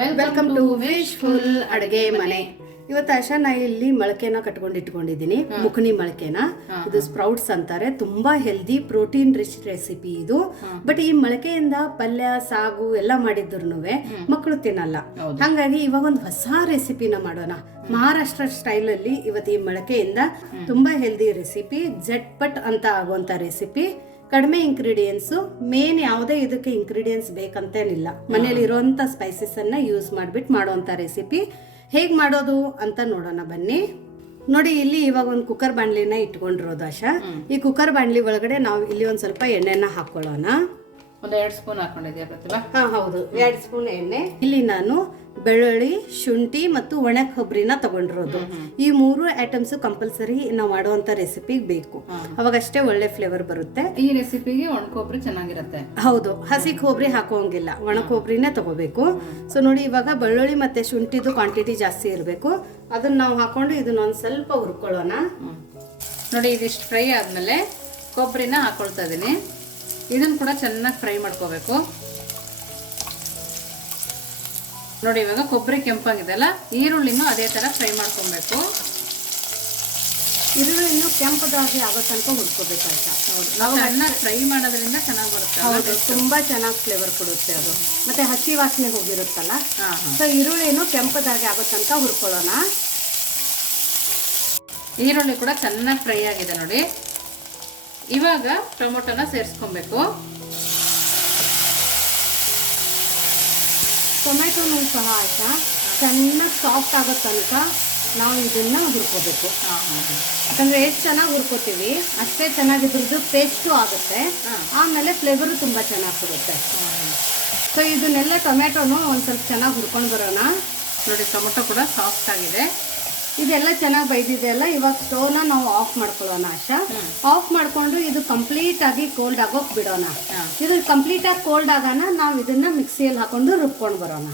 Welcome to wishful ಅಡುಗೆ ಮನೆ. ಇವತ್ತು ಆಶಾ ನಾ ಇಲ್ಲಿ ಮೊಳಕೆನ ಕಟ್ಕೊಂಡು ಇಟ್ಕೊಂಡಿದ್ದೀನಿ. ಮುಖನಿ ಮೊಳಕೆನ. ಇದು ಸ್ಪ್ರೌಟ್ಸ್ ಅಂತಾರೆ. ತುಂಬಾ ಹೆಲ್ದಿ ಪ್ರೋಟೀನ್ ರಿಚ್ ರೆಸಿಪಿ ಇದು ಬಟ್ ಈ ಮೊಳಕೆಯಿಂದ ಪಲ್ಯ ಸಾಗು ಎಲ್ಲ ಮಾಡಿದ್ರು ಮಕ್ಕಳು ತಿನ್ನಲ್ಲ. ಹಂಗಾಗಿ ಇವಾಗ ಒಂದು ಹೊಸ ರೆಸಿಪಿನ ಮಾಡೋಣ. ಮಹಾರಾಷ್ಟ್ರ ಸ್ಟೈಲ್ ಅಲ್ಲಿ ಇವತ್ತು ಈ ಮೊಳಕೆಯಿಂದ ತುಂಬಾ ಹೆಲ್ದಿ ರೆಸಿಪಿ ಜಟ್ ಪಟ್ ಅಂತ ಆಗುವಂತ ರೆಸಿಪಿ ಕಡಿಮೆ ಇಂಗ್ರೀಡಿಯೆಂಟ್ಸು ಮೇನ್ ಯಾವುದೇ ಇದಕ್ಕೆ ಇಂಗ್ರೀಡಿಯೆಂಟ್ಸ್ ಬೇಕಂತೇನಿಲ್ಲ. ಮನೇಲಿ ಇರೋಂಥ ಸ್ಪೈಸಸ್ ಅನ್ನ ಯೂಸ್ ಮಾಡಿಬಿಟ್ಟು ಮಾಡುವಂಥ ರೆಸಿಪಿ ಹೇಗೆ ಮಾಡೋದು ಅಂತ ನೋಡೋಣ ಬನ್ನಿ. ನೋಡಿ ಇಲ್ಲಿ ಇವಾಗ ಒಂದು ಕುಕ್ಕರ್ ಬಾಣಲಿನ ಇಟ್ಕೊಂಡಿರೋದು ಆಶಾ. ಈ ಕುಕ್ಕರ್ ಬಾಣಲಿ ಒಳಗಡೆ ನಾವು ಇಲ್ಲಿ ಒಂದು ಸ್ವಲ್ಪ ಎಣ್ಣೆನ ಹಾಕೊಳ್ಳೋಣ. ಒಂದು ಎರಡು ಸ್ಪೂನ್ ಹಾಕೊಂಡಿದ್ಯಾ ಪ್ರತಿಭಾ ಹಾ ಹೌದು. ಎರಡು ಸ್ಪೂನ್ ಎಣ್ಣೆ. ಇಲ್ಲಿ ನಾನು ಬೆಳ್ಳುಳ್ಳಿ ಶುಂಠಿ ಮತ್ತು ಒಣ ಕೊಬ್ಬರಿನ ತಗೊಂಡಿರೋದು ಈ ಮೂರು ಐಟಮ್ಸ್ ಕಂಪಲ್ಸರಿ ನಾವು ಮಾಡುವಂತ ರೆಸಿಪಿಗೆ ಬೇಕು. ಅವಾಗಷ್ಟೇ ಒಳ್ಳೆ ಫ್ಲೇವರ್ ಬರುತ್ತೆ. ಈ ರೆಸಿಪಿಗೆ ಒಣ ಕೊಬ್ಬರಿ ಚೆನ್ನಾಗಿರುತ್ತೆ. ಹೌದು. ಹಸಿ ಕೊಬ್ಬರಿ ಹಾಕೋಂಗಿಲ್ಲ ಒಣ ಕೊಬ್ಬರಿನೇ ತಗೋಬೇಕು. ಸೊ ನೋಡಿ ಇವಾಗ ಬೆಳ್ಳುಳ್ಳಿ ಮತ್ತೆ ಶುಂಠಿದು ಕ್ವಾಂಟಿಟಿ ಜಾಸ್ತಿ ಇರಬೇಕು. ಅದನ್ನ ನಾವು ಹಾಕೊಂಡು ಇದನ್ನ ಒಂದು ಸ್ವಲ್ಪ ಹುರ್ಕೊಳ್ಳೋಣ. ನೋಡಿ ಇದಿಷ್ಟು ಫ್ರೈ ಆದಮೇಲೆ ಕೊಬ್ಬರಿನ ಹಾಕೊಳ್ತಾ ಇದ್ದೀನಿ ಇದನ್ನು ಕೂಡ ಚೆನ್ನಾಗಿ ಫ್ರೈ ಮಾಡ್ಕೋಬೇಕು. ನೋಡಿ ಇವಾಗ ಕೊಬ್ಬರಿ ಕೆಂಪಾಗಿದೆಲ್ಲ ಈರುಳ್ಳಿನೂ ಅದೇ ಥರ ಫ್ರೈ ಮಾಡ್ಕೊಬೇಕು. ಈರುಳ್ಳಿನೂ ಕೆಂಪದಾಗಿ ಆಗೋ ತನಕ ಹುಡ್ಕೋಬೇಕು ಅಂತ ನಾವು ಚೆನ್ನಾಗಿ ಫ್ರೈ ಮಾಡೋದ್ರಿಂದ ಚೆನ್ನಾಗಿ ಬರುತ್ತೆ ಹೌದು ತುಂಬಾ ಚೆನ್ನಾಗಿ ಫ್ಲೇವರ್ ಕೊಡುತ್ತೆ ಅದು. ಮತ್ತೆ ಹಸಿ ವಾಸನೆ ಹೋಗಿರುತ್ತಲ್ಲ? ಸೊ ಈರುಳ್ಳಿನೂ ಕೆಂಪದಾಗಿ ಆಗೋ ತನಕ ಹುರ್ಕೊಳ್ಳೋಣ. ಈರುಳ್ಳಿ ಕೂಡ ಚೆನ್ನಾಗಿ ಫ್ರೈ ಆಗಿದೆ ನೋಡಿ. ಇವಾಗ ಟೊಮೊಟೊನ ಸೇರಿಸ್ಕೊಬೇಕು. ಟೊಮೆಟೊನೂ ಸಹ ಆಯ್ತಾ? ಚೆನ್ನಾಗಿ ಸಾಫ್ಟ್ ಆಗೋ ತನಕ ನಾವು ಇದನ್ನ ಹುರ್ಕೋಬೇಕು. ಯಾಕಂದ್ರೆ ಎಷ್ಟು ಚೆನ್ನಾಗಿ ಹುರ್ಕೋತೀವಿ ಅಷ್ಟೇ ಚೆನ್ನಾಗಿ ಇದ್ರದ್ದು ಪೇಸ್ಟು ಆಗುತ್ತೆ. ಆಮೇಲೆ ಫ್ಲೇವರು ತುಂಬ ಚೆನ್ನಾಗಿ ಬರುತ್ತೆ. ಸೊ ಇದನ್ನೆಲ್ಲ ಟೊಮೆಟೊನು ಒಂದು ಸ್ವಲ್ಪ ಚೆನ್ನಾಗಿ ಹುರ್ಕೊಂಡು ಬರೋಣ. ನೋಡಿ ಟೊಮೆಟೊ ಕೂಡ ಸಾಫ್ಟ್ ಆಗಿದೆ. ಇದೆಲ್ಲ ಚೆನ್ನಾಗಿ ಬೈದಿದೆಯಲ್ಲ ಇವಾಗ ಸ್ಟೋವ್ನ ನಾವು ಆಫ್ ಮಾಡ್ಕೊಳ್ಳೋಣ ಆಶಾ. ಆಫ್ ಮಾಡಿಕೊಂಡು ಇದು ಕಂಪ್ಲೀಟ್ ಆಗಿ ಕೋಲ್ಡ್ ಆಗೋಕ್ ಬಿಡೋಣ. ಇದು ಕಂಪ್ಲೀಟ್ ಆಗಿ ಕೋಲ್ಡ್ ಆಗೋಣ ನಾವು ಇದನ್ನ ಮಿಕ್ಸಿಯಲ್ಲಿ ಹಾಕೊಂಡು ರುಬ್ಕೊಂಡು ಬರೋಣ.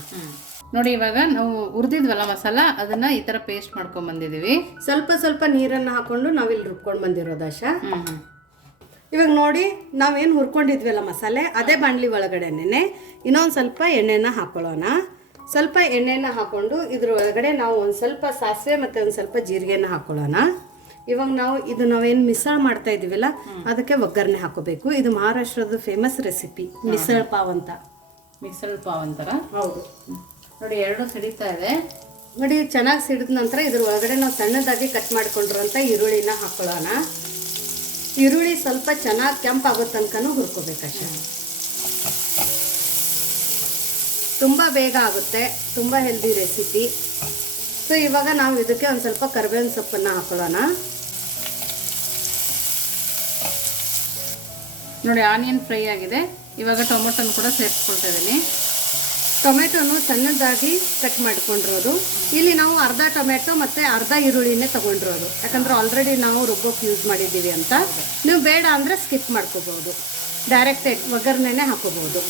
ನೋಡಿ ಇವಾಗ ನಾವು ಹುರಿದಿದ್ವಲ್ಲ ಮಸಾಲ ಅದನ್ನ ಈ ತರ ಪೇಸ್ಟ್ ಮಾಡ್ಕೊಂಡ್ ಬಂದಿದೀವಿ. ಸ್ವಲ್ಪ ಸ್ವಲ್ಪ ನೀರನ್ನ ಹಾಕೊಂಡು ನಾವಿಲ್ಲಿ ರುಬ್ಕೊಂಡು ಬಂದಿರೋದು ಆಶಾ. ಇವಾಗ ನೋಡಿ ನಾವೇನು ಹುರ್ಕೊಂಡಿದ್ವಲ್ಲ ಮಸಾಲೆ ಅದೇ ಬಾಣಲಿ ಒಳಗಡೆನೆ ಇನ್ನೊಂದು ಸ್ವಲ್ಪ ಎಣ್ಣೆನ ಹಾಕೊಳ್ಳೋಣ. ಸ್ವಲ್ಪ ಎಣ್ಣೆನ ಹಾಕೊಂಡು ಇದ್ರ ಒಳಗಡೆ ನಾವು ಒಂದು ಸ್ವಲ್ಪ ಸಾಸಿವೆ ಮತ್ತು ಒಂದು ಸ್ವಲ್ಪ ಜೀರಿಗೆನ ಹಾಕೊಳ್ಳೋಣ. ಇವಾಗ ನಾವು ಇದು ನಾವೇನು ಮಿಸಳ ಮಾಡ್ತಾ ಇದೀವಲ್ಲ ಅದಕ್ಕೆ ಒಗ್ಗರಣೆ ಹಾಕೋಬೇಕು. ಇದು ಮಹಾರಾಷ್ಟ್ರದ ಫೇಮಸ್ ರೆಸಿಪಿ ಮಿಸಳ್ ಪಾವ್ ಅಂತ. ಮಿಸಳ್ ಪಾವ್ ಅಂತಾರ? ಹೌದು. ನೋಡಿ ಎರಡು ಸಿಡಿತಾ ಇದೆ. ನೋಡಿ ಚೆನ್ನಾಗಿ ಸಿಡಿದ ನಂತರ ಇದ್ರ ಒಳಗಡೆ ನಾವು ಸಣ್ಣದಾಗಿ ಕಟ್ ಮಾಡ್ಕೊಂಡಿರೋಂಥ ಈರುಳ್ಳಿನ ಹಾಕೊಳ್ಳೋಣ. ಈರುಳ್ಳಿ ಸ್ವಲ್ಪ ಚೆನ್ನಾಗಿ ಕೆಂಪಾಗೋ ತನಕನೂ ಹುರ್ಕೋಬೇಕಷ್ಟೇ ತುಂಬ ಬೇಗ ಆಗುತ್ತೆ, ತುಂಬ ಹೆಲ್ದಿ ರೆಸಿಪಿ ಸೊ ಇವಾಗ ನಾವು ಇದಕ್ಕೆ ಒಂದು ಸ್ವಲ್ಪ ಕರಿಬೇವಿನ ಸೊಪ್ಪನ್ನು ಹಾಕೊಳ್ಳೋಣ. ನೋಡಿ ಆನಿಯನ್ ಫ್ರೈ ಆಗಿದೆ. ಇವಾಗ ಟೊಮೆಟೊನ ಕೂಡ ಸೇರಿಸ್ಕೊಳ್ತಾ ಇದ್ದೀನಿ. ಟೊಮೆಟೊನು ಸಣ್ಣದಾಗಿ ಕಟ್ ಮಾಡ್ಕೊಂಡಿರೋದು. ಇಲ್ಲಿ ನಾವು ಅರ್ಧ ಟೊಮೆಟೊ ಮತ್ತು ಅರ್ಧ ಈರುಳ್ಳಿನೇ ತೊಗೊಂಡಿರೋದು. ಯಾಕಂದರೆ ಆಲ್ರೆಡಿ ನಾವು ರುಬ್ಬೋಕ್ಕೆ ಯೂಸ್ ಮಾಡಿದ್ದೀವಿ ಅಂತ. ನೀವು ಬೇಡ ಅಂದರೆ ಸ್ಕಿಪ್ ಮಾಡ್ಕೋಬೋದು ಡೈರೆಕ್ಟ್ ಒಗ್ಗರಣೆನೇ ಹಾಕೋಬೋದು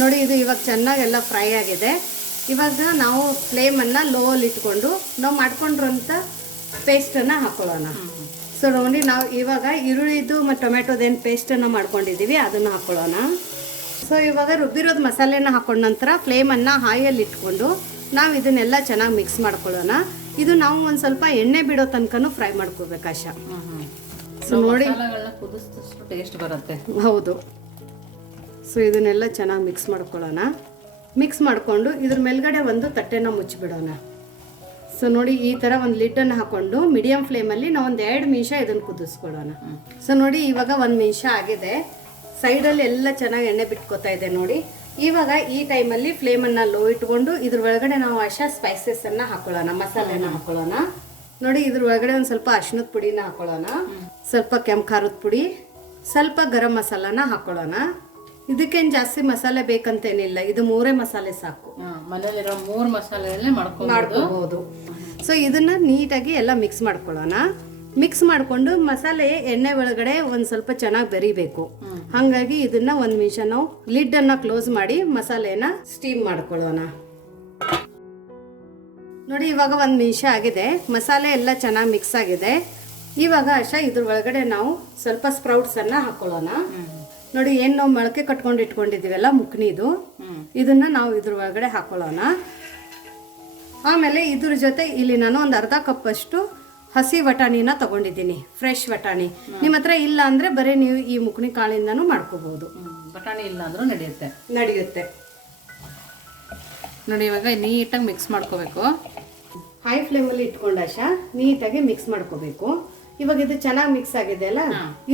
ನೋಡಿ ಇದು ಇವಾಗ ಚೆನ್ನಾಗೆಲ್ಲ ಫ್ರೈ ಆಗಿದೆ. ಇವಾಗ ನಾವು ಫ್ಲೇಮನ್ನು ಲೋಲ್ ಇಟ್ಕೊಂಡು ನಾವು ಮಾಡ್ಕೊಂಡ್ರಂಥ ಪೇಸ್ಟನ್ನು ಹಾಕೊಳ್ಳೋಣ. ಸೊ ನೋಡಿ ನಾವು ಇವಾಗ ಈರುಳ್ಳಿದು ಮತ್ತು ಟೊಮೆಟೊದೇನು ಪೇಸ್ಟನ್ನು ಮಾಡ್ಕೊಂಡಿದ್ದೀವಿ ಅದನ್ನು ಹಾಕೊಳ್ಳೋಣ. ಸೊ ಇವಾಗ ರುಬ್ಬಿರೋದು ಮಸಾಲೆನ ಹಾಕೊಂಡ ನಂತರ ಫ್ಲೇಮನ್ನು ಹಾಯಲ್ಲಿ ಇಟ್ಕೊಂಡು ನಾವು ಇದನ್ನೆಲ್ಲ ಚೆನ್ನಾಗಿ ಮಿಕ್ಸ್ ಮಾಡ್ಕೊಳ್ಳೋಣ. ಇದು ನಾವು ಒಂದು ಸ್ವಲ್ಪ ಎಣ್ಣೆ ಬಿಡೋ ತನಕನೂ ಫ್ರೈ ಮಾಡ್ಕೋಬೇಕು ಆಶಾ. ಹ್ಮ್ ಹ್ಮ್. ಸೊ ನೋಡಿ. ಟೇಸ್ಟ್ ಬರುತ್ತೆ. ಹೌದು. ಸೊ ಇದನ್ನೆಲ್ಲ ಚೆನ್ನಾಗಿ ಮಿಕ್ಸ್ ಮಾಡ್ಕೊಳ್ಳೋಣ. ಮಿಕ್ಸ್ ಮಾಡಿಕೊಂಡು ಇದ್ರ ಮೇಲ್ಗಡೆ ಒಂದು ತಟ್ಟೆನ ಮುಚ್ಚಿಬಿಡೋಣ. ಸೊ ನೋಡಿ ಈ ಥರ ಒಂದು ಲಿಟನ್ನು ಹಾಕೊಂಡು ಮೀಡಿಯಮ್ ಫ್ಲೇಮಲ್ಲಿ ನಾವು ಒಂದು ಎರಡು ನಿಮಿಷ ಇದನ್ನು ಕುದಿಸ್ಕೊಳ್ಳೋಣ. ಸೊ ನೋಡಿ ಇವಾಗ ಒಂದು ನಿಮಿಷ ಆಗಿದೆ. ಸೈಡಲ್ಲಿ ಎಲ್ಲ ಚೆನ್ನಾಗಿ ಎಣ್ಣೆ ಬಿಟ್ಕೋತಾ ಇದೆ ನೋಡಿ. ಇವಾಗ ಈ ಟೈಮಲ್ಲಿ ಫ್ಲೇಮನ್ನು ಲೋ ಇಟ್ಕೊಂಡು ಇದ್ರ ಒಳಗಡೆ ನಾವು ಆಶಾ ಸ್ಪೈಸಸ್ಸನ್ನು ಹಾಕೊಳ್ಳೋಣ, ಮಸಾಲೆನ ಹಾಕೊಳ್ಳೋಣ. ನೋಡಿ ಇದ್ರ ಒಳಗಡೆ ಒಂದು ಸ್ವಲ್ಪ ಅಶ್ನದ ಪುಡಿನ ಹಾಕೊಳ್ಳೋಣ. ಸ್ವಲ್ಪ ಕೆಂಪು ಖಾರದ ಪುಡಿ, ಸ್ವಲ್ಪ ಗರಂ ಮಸಾಲಾನ ಹಾಕೊಳ್ಳೋಣ. ಇದಕ್ಕೇನು ಜಾಸ್ತಿ ಮಸಾಲೆ ಬೇಕಂತೇನಿಲ್ಲ. ಇದು ಮೂರೇ ಮಸಾಲೆ ಸಾಕು. ಮನೇಲಿರೋ ಮೂರು ಮಸಾಲೆಯಲ್ಲೇ ಮಾಡ್ಕೊಂಡು ಸೊ ಇದನ್ನ ನೀಟಾಗಿ ಎಲ್ಲ ಮಿಕ್ಸ್ ಮಾಡ್ಕೊಳ್ಳೋಣ. ಮಿಕ್ಸ್ ಮಾಡಿಕೊಂಡು ಮಸಾಲೆ ಎಣ್ಣೆ ಒಳಗಡೆ ಒಂದು ಸ್ವಲ್ಪ ಚೆನ್ನಾಗಿ ಬೆರಿಬೇಕು. ಹಾಗಾಗಿ ಇದನ್ನ ಒಂದು ನಿಮಿಷ ನಾವು ಲಿಡ್ ಅನ್ನ ಕ್ಲೋಸ್ ಮಾಡಿ ಮಸಾಲೆನ ಸ್ಟೀಮ್ ಮಾಡ್ಕೊಳ್ಳೋಣ. ನೋಡಿ ಇವಾಗ ಒಂದು ನಿಮಿಷ ಆಗಿದೆ. ಮಸಾಲೆ ಎಲ್ಲ ಚೆನ್ನಾಗಿ ಮಿಕ್ಸ್ ಆಗಿದೆ. ಇವಾಗ ಅಷ್ಟ ಇದ್ರ ಒಳಗಡೆ ನಾವು ಸ್ವಲ್ಪ ಸ್ಪ್ರೌಟ್ಸನ್ನು ಹಾಕ್ಕೊಳ್ಳೋಣ ಹಾಕೊಳ್ಳೋಣ. ನೋಡಿ ಏನು ನಾವು ಮೊಳಕೆ ಕಟ್ಕೊಂಡು ಇಟ್ಕೊಂಡಿದ್ದೀವಲ್ಲ ಮುಕ್ನಿದು. ಇದನ್ನ ನಾವು ಇದ್ರ ಒಳಗಡೆ ಹಾಕೊಳ್ಳೋಣ. ಆಮೇಲೆ ಇದ್ರ ಜೊತೆ ಇಲ್ಲಿ ನಾನು ಒಂದು ಅರ್ಧ ಕಪ್ ಅಷ್ಟು ಹಸಿ ವಟಾಣಿನ ತಗೊಂಡಿದ್ದೀನಿ. ಫ್ರೆಶ್ ವಟಾಣಿ. ನಿಮ್ಮ ಹತ್ರ ಇಲ್ಲ ಅಂದ್ರೆ ಬರೀ ನೀವು ಈ ಮುಕ್ನಿ ಕಾಳಿಂದನೂ ಮಾಡ್ಕೋಬಹುದು. ಬಟಾಣಿ ಇಲ್ಲ ಅಂದ್ರೂ ನಡೆಯುತ್ತೆ. ನಡೆಯುತ್ತೆ. ನೋಡಿ ಇವಾಗ ನೀಟಾಗಿ ಮಿಕ್ಸ್ ಮಾಡ್ಕೋಬೇಕು. ಹೈ ಫ್ಲೇಮಲ್ಲಿ ಇಟ್ಕೊಂಡಾಶ ನೀಟಾಗಿ ಮಿಕ್ಸ್ ಮಾಡ್ಕೋಬೇಕು. ಇವಾಗ ಇದು ಚೆನ್ನಾಗಿ ಮಿಕ್ಸ್ ಆಗಿದೆ ಅಲ್ಲ?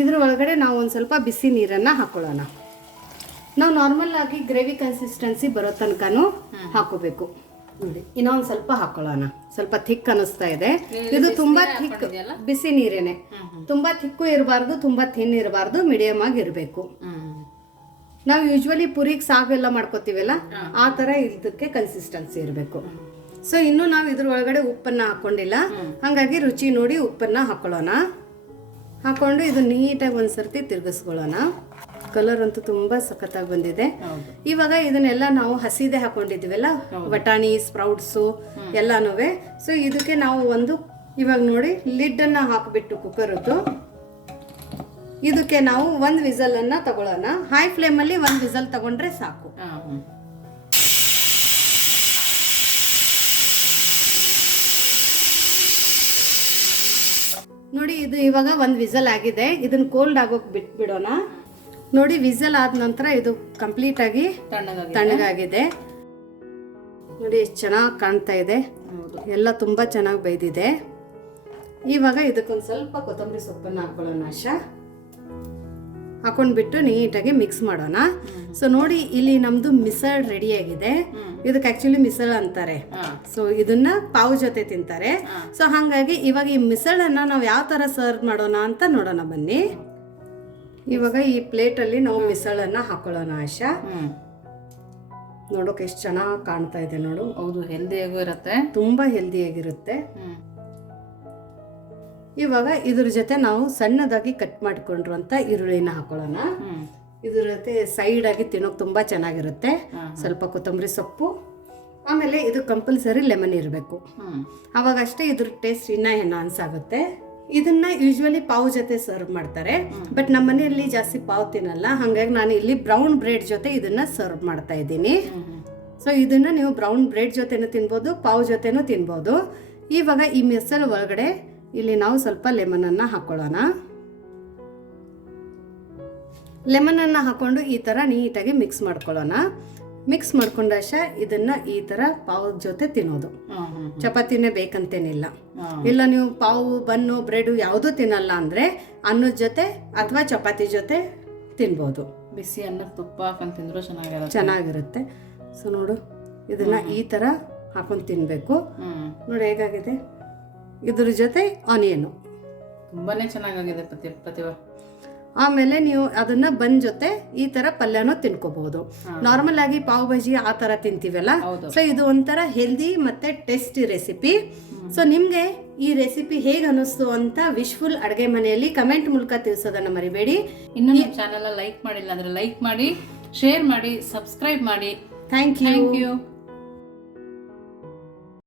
ಇದ್ರ ಒಳಗಡೆ ನಾವು ಒಂದು ಸ್ವಲ್ಪ ಬಿಸಿ ನೀರನ್ನ ಹಾಕೊಳ್ಳೋಣ. ನಾವು ನಾರ್ಮಲ್ ಆಗಿ ಗ್ರೇವಿ ಕನ್ಸಿಸ್ಟೆನ್ಸಿ ಬರೋ ತನಕನೂ ಹಾಕೋಬೇಕು. ನೋಡಿ ಇನ್ನೊಂದು ಸ್ವಲ್ಪ ಹಾಕೊಳ್ಳೋಣ. ಸ್ವಲ್ಪ ಥಿಕ್ ಅನಿಸ್ತಾ ಇದೆ. ಇದು ತುಂಬಾ ಥಿಕ್ ಬಿಸಿ ನೀರೇನೆ. ತುಂಬಾ ಥಿಕ್ಕು ಇರಬಾರ್ದು ತುಂಬಾ ಥಿನ್ ಇರಬಾರ್ದು ಮೀಡಿಯಮ್ ಆಗಿ ಇರಬೇಕು. ನಾವು ಯೂಶ್ವಲಿ ಪುರಿಗೆ ಎಲ್ಲ ಮಾಡ್ಕೋತೀವಲ್ಲ? ಆ ಥರ ಇದಕ್ಕೆ ಕನ್ಸಿಸ್ಟೆನ್ಸಿ ಇರಬೇಕು. ಸೊ ಇನ್ನು ನಾವು ಇದ್ರ ಒಳಗಡೆ ಉಪ್ಪನ್ನ ಹಾಕೊಂಡಿಲ್ಲ. ಹಾಗಾಗಿ ರುಚಿ ನೋಡಿ ಉಪ್ಪನ್ನ ಹಾಕೊಳ್ಳೋಣ. ಹಾಕೊಂಡು ಇದು ನೀಟಾಗಿ ಒಂದ್ಸರ್ತಿ ತಿರ್ಗಿಸ್ಕೊಳ್ಳೋಣ. ಕಲರ್ ಅಂತೂ ತುಂಬಾ ಸಖತ್ತಾಗಿ ಬಂದಿದೆ. ಇವಾಗ ಇದನ್ನೆಲ್ಲ ನಾವು ಹಸಿದೆ ಹಾಕೊಂಡಿದ್ದೀವಲ್ಲ? ಬಟಾಣಿ ಸ್ಪ್ರೌಟ್ಸು ಎಲ್ಲಾನು ಸೊ ಇದಕ್ಕೆ ನಾವು ಒಂದು ಇವಾಗ ನೋಡಿ ಲಿಡ್ ಅನ್ನ ಹಾಕ್ಬಿಟ್ಟು ಕುಕ್ಕರದ್ದು ಇದಕ್ಕೆ ನಾವು ಒಂದು ವಿಸಲ್ ಅನ್ನ ತಗೊಳ್ಳೋಣ. ಹೈ ಫ್ಲೇಮ್ ಅಲ್ಲಿ ಒಂದು ವಿಸಲ್ ತಗೊಂಡ್ರೆ ಸಾಕು. ನೋಡಿ ಇದು ಇವಾಗ ಒಂದು ವಿಸಲ್ ಆಗಿದೆ. ಇದನ್ನ ಕೋಲ್ಡ್ ಆಗೋಕ್ ಬಿಟ್ಬಿಡೋಣ ನೋಡಿ ವಿಸಲ್ ಆದ ನಂತರ ಇದು ಕಂಪ್ಲೀಟ್ ಆಗಿ ತಣ್ಣಗಾಗಿದೆ. ನೋಡಿ ಎಷ್ಟು ಚೆನ್ನಾಗಿ ಕಾಣ್ತಾ ಇದೆ. ಎಲ್ಲ ತುಂಬ ಚೆನ್ನಾಗಿ ಬೈದಿದೆ ಇವಾಗ ಇದಕ್ಕೊಂದು ಸ್ವಲ್ಪ ಕೊತ್ತಂಬರಿ ಸೊಪ್ಪನ್ನು ಹಾಕೊಳ್ಳೋಣ ಆಶಾ. ಹಾಕೊಂಡ್ಬಿಟ್ಟು ನೀಟಾಗಿ ಮಿಕ್ಸ್ ಮಾಡೋಣ. ಸೊ ನೋಡಿ ಇಲ್ಲಿ ನಮ್ದು ಮಿಸಲ್ ರೆಡಿ ಆಗಿದೆ. ಇದಕ್ಕೆ ಆಕ್ಚುಲಿ ಮಿಸಲ್ ಅಂತಾರೆ. ಸೊ ಇದನ್ನ ಪಾವ್ ಜೊತೆ ತಿಂತಾರೆ. ಸೊ ಹಾಗಾಗಿ ಇವಾಗ ಈ ಮಿಸಳನ್ನ ನಾವು ಯಾವ ಥರ ಸರ್ವ್ ಮಾಡೋಣ ಅಂತ ನೋಡೋಣ ಬನ್ನಿ. ಇವಾಗ ಈ ಪ್ಲೇಟಲ್ಲಿ ನಾವು ಮಿಸಳನ್ನ ಹಾಕೊಳ್ಳೋಣ ಆಶಾ. ನೋಡೋಕೆ ಎಷ್ಟು ಚೆನ್ನಾಗಿ ಕಾಣ್ತಾ ಇದೆ ನೋಡು. ಹೌದು ಹೆಲ್ದಿಯಾಗೂ ಇರುತ್ತೆ. ತುಂಬಾ ಹೆಲ್ದಿಯಾಗಿರುತ್ತೆ ಇವಾಗ ಇದ್ರ ಜೊತೆ ನಾವು ಸಣ್ಣದಾಗಿ ಕಟ್ ಮಾಡಿಕೊಂಡಿರುವಂತ ಈರುಳ್ಳಿನ ಹಾಕೊಳ್ಳೋಣ. ಇದ್ರ ಜೊತೆ ಸೈಡ್ ಆಗಿ ತಿನ್ನೋಕೆ ತುಂಬಾ ಚೆನ್ನಾಗಿರುತ್ತೆ. ಸ್ವಲ್ಪ ಕೊತ್ತಂಬರಿ ಸೊಪ್ಪು ಆಮೇಲೆ ಇದು ಕಂಪಲ್ಸರಿ ಲೆಮನ್ ಇರಬೇಕು. ಹ್ಮ್. ಅವಾಗ ಅಷ್ಟೇ ಇದ್ರ ಟೇಸ್ಟ್ ಇನ್ನ ಎನ್ಹಾನ್ಸ್ ಆಗುತ್ತೆ. ಇದನ್ನ ಯೂಶ್ವಲಿ ಪಾವ್ ಜೊತೆ ಸರ್ವ್ ಮಾಡ್ತಾರೆ. ಬಟ್ ನಮ್ಮ ಮನೆಯಲ್ಲಿ ಜಾಸ್ತಿ ಪಾವ್ ತಿನ್ನಲ್ಲ. ಹಾಗಾಗಿ ನಾನು ಇಲ್ಲಿ ಬ್ರೌನ್ ಬ್ರೆಡ್ ಜೊತೆ ಇದನ್ನ ಸರ್ವ್ ಮಾಡ್ತಾ ಇದ್ದೀನಿ. ಸೊ ಇದನ್ನ ನೀವು ಬ್ರೌನ್ ಬ್ರೆಡ್ ಜೊತೆನೂ ತಿನ್ಬೋದು ಪಾವ್ ಜೊತೆನೂ ತಿನ್ಬೋದು. ಇವಾಗ ಈ ಮಿಸಲ್ ಒಳಗಡೆ ಇಲ್ಲಿ ನಾವು ಸ್ವಲ್ಪ ಲೆಮನನ್ನು ಅನ್ನ ಹಾಕೊಳ್ಳೋಣ. ಲೆಮನ್ ಅನ್ನ ಹಾಕೊಂಡು ಈ ತರ ನೀಟಾಗಿ ಮಿಕ್ಸ್ ಮಾಡ್ಕೊಳ್ಳೋಣ. ಮಿಕ್ಸ್ ಮಾಡ್ಕೊಂಡಾಶ ಇದನ್ನ ಈ ತರ ಪಾವ್ ಜೊತೆ ತಿನ್ನೋದು. ಚಪಾತಿನೇ ಬೇಕಂತೇನಿಲ್ಲ. ಇಲ್ಲ ನೀವು ಪಾವು ಬನ್ನು ಬ್ರೆಡ್ ಯಾವುದೂ ತಿನ್ನಲ್ಲ ಅಂದ್ರೆ ಅನ್ನದ ಜೊತೆ ಅಥವಾ ಚಪಾತಿ ಜೊತೆ ತಿನ್ಬೋದು. ಬಿಸಿ ಅನ್ನ ತುಪ್ಪ ಹಾಕೊಂಡು ತಿಂದ್ರು ಚೆನ್ನಾಗಿರುತ್ತೆ. ಚೆನ್ನಾಗಿರುತ್ತೆ. ಸೊ ನೋಡು ಇದನ್ನ ಈ ತರ ಹಾಕೊಂಡು ತಿನ್ಬೇಕು. ನೋಡಿ ಹೇಗಾಗಿದೆ? ಇದ್ರ ಜೊತೆ ಆನಿಯನು ತುಂಬಾ ಚೆನ್ನಾಗಾಗಿದೆ ಪ್ರತಿ ಪ್ರತಿಭಾ. ಆಮೇಲೆ ನೀವು ಅದನ್ನ ಬನ್ ಜೊತೆ ಈ ತರ ಪಲ್ಯನೂ ತಿನ್ಕೋಬಹುದು. ನಾರ್ಮಲ್ ಆಗಿ ಪಾವ್ ಭಾಜಿ ಆ ತರ ತಿಂತೀವಲ್ಲ. ಸೊ ಇದು ಒಂಥರ ಹೆಲ್ದಿ ಮತ್ತೆ ಟೇಸ್ಟಿ ರೆಸಿಪಿ ಸೊ ನಿಮ್ಗೆ ಈ ರೆಸಿಪಿ ಹೇಗೆ ಅನಿಸ್ತು ಅಂತ ವಿಶ್ಫುಲ್ ಅಡುಗೆ ಮನೆಯಲ್ಲಿ ಕಮೆಂಟ್ ಮೂಲಕ ತಿಳಿಸೋದನ್ನ ಮರಿಬೇಡಿ. ಇನ್ನು ಚಾನಲ್ ಲೈಕ್ ಮಾಡಿಲ್ಲ ಅಂದ್ರೆ ಲೈಕ್ ಮಾಡಿ ಶೇರ್ ಮಾಡಿ ಸಬ್ಸ್ಕ್ರೈಬ್ ಮಾಡಿ. Thank you thank you